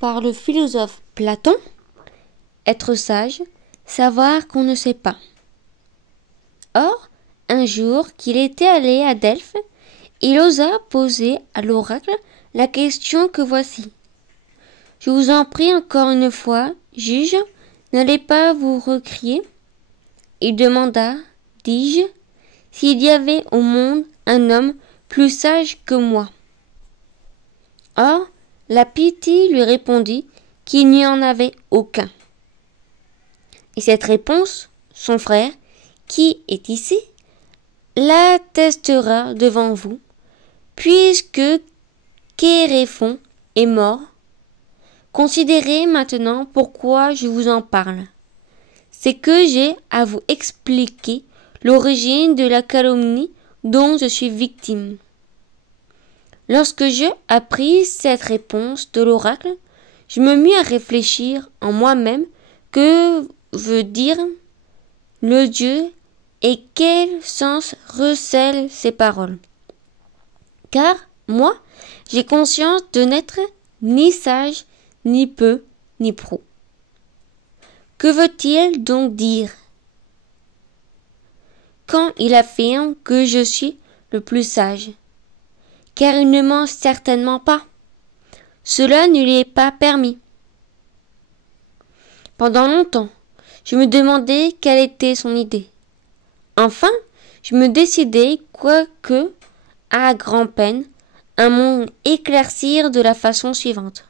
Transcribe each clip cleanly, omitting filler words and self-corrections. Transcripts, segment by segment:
par le philosophe Platon. Être sage, savoir qu'on ne sait pas. Or, un jour qu'il était allé à Delphes, il osa poser à l'oracle la question que voici. Je vous en prie encore une fois, juge, n'allez pas vous recrier. Il demanda, dis-je, s'il y avait au monde un homme plus sage que moi. Or, la pitié lui répondit qu'il n'y en avait aucun. Et cette réponse, son frère, qui est ici, l'attestera devant vous, puisque Chéréphon est mort. Considérez maintenant pourquoi je vous en parle. C'est que j'ai à vous expliquer l'origine de la calomnie dont je suis victime. Lorsque je appris cette réponse de l'oracle, je me mis à réfléchir en moi-même que veut dire le Dieu et quel sens recèlent ces paroles. Car, moi, j'ai conscience de n'être ni sage, ni peu, ni pro. Que veut-il donc dire quand il affirme que je suis le plus sage? Car il ne ment certainement pas. Cela ne lui est pas permis. Pendant longtemps, je me demandais quelle était son idée. Enfin, je me décidai, quoique à grand-peine, à m'en éclaircir de la façon suivante.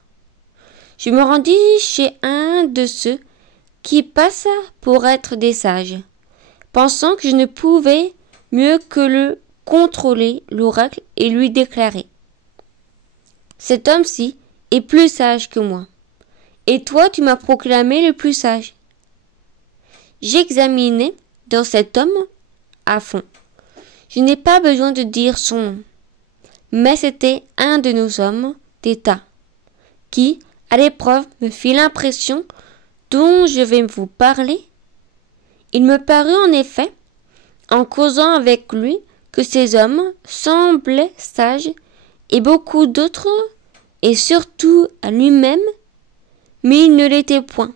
Je me rendis chez un de ceux qui passent pour être des sages, pensant que je ne pouvais mieux que le contrôler l'oracle et lui déclarer. Cet homme-ci est plus sage que moi, et toi tu m'as proclamé le plus sage. J'examinai dans cet homme à fond. Je n'ai pas besoin de dire son nom, mais c'était un de nos hommes d'État, qui, à l'épreuve, me fit l'impression dont je vais vous parler. Il me parut en effet, en causant avec lui, que ces hommes semblaient sages, et beaucoup d'autres, et surtout à lui-même, mais il ne l'était point.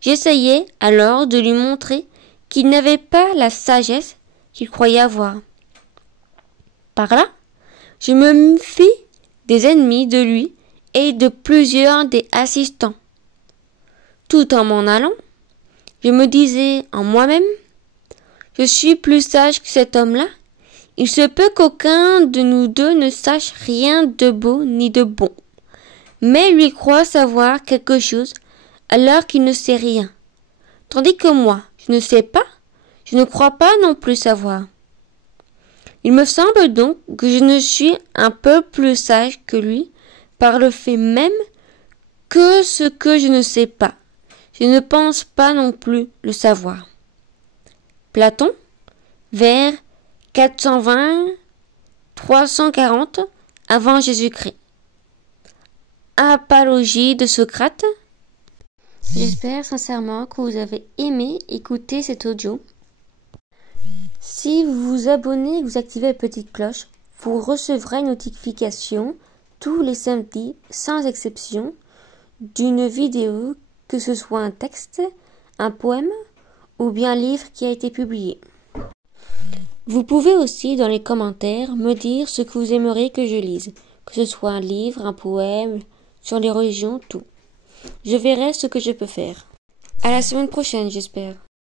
J'essayai alors de lui montrer qu'il n'avait pas la sagesse qu'il croyait avoir. Par là, je me fis des ennemis de lui et de plusieurs des assistants. Tout en m'en allant, je me disais en moi-même, je suis plus sage que cet homme-là. Il se peut qu'aucun de nous deux ne sache rien de beau ni de bon, mais lui croit savoir quelque chose alors qu'il ne sait rien. Tandis que moi, je ne sais pas, je ne crois pas non plus savoir. Il me semble donc que je ne suis un peu plus sage que lui par le fait même que ce que je ne sais pas, je ne pense pas non plus le savoir. Platon, vers 420-340 avant Jésus-Christ. Apologie de Socrate. J'espère sincèrement que vous avez aimé écouter cet audio. Si vous vous abonnez et que vous activez la petite cloche, vous recevrez une notification tous les samedis, sans exception, d'une vidéo, que ce soit un texte, un poème ou bien un livre qui a été publié. Vous pouvez aussi dans les commentaires me dire ce que vous aimeriez que je lise, que ce soit un livre, un poème, sur les religions, tout. Je verrai ce que je peux faire. À la semaine prochaine, j'espère.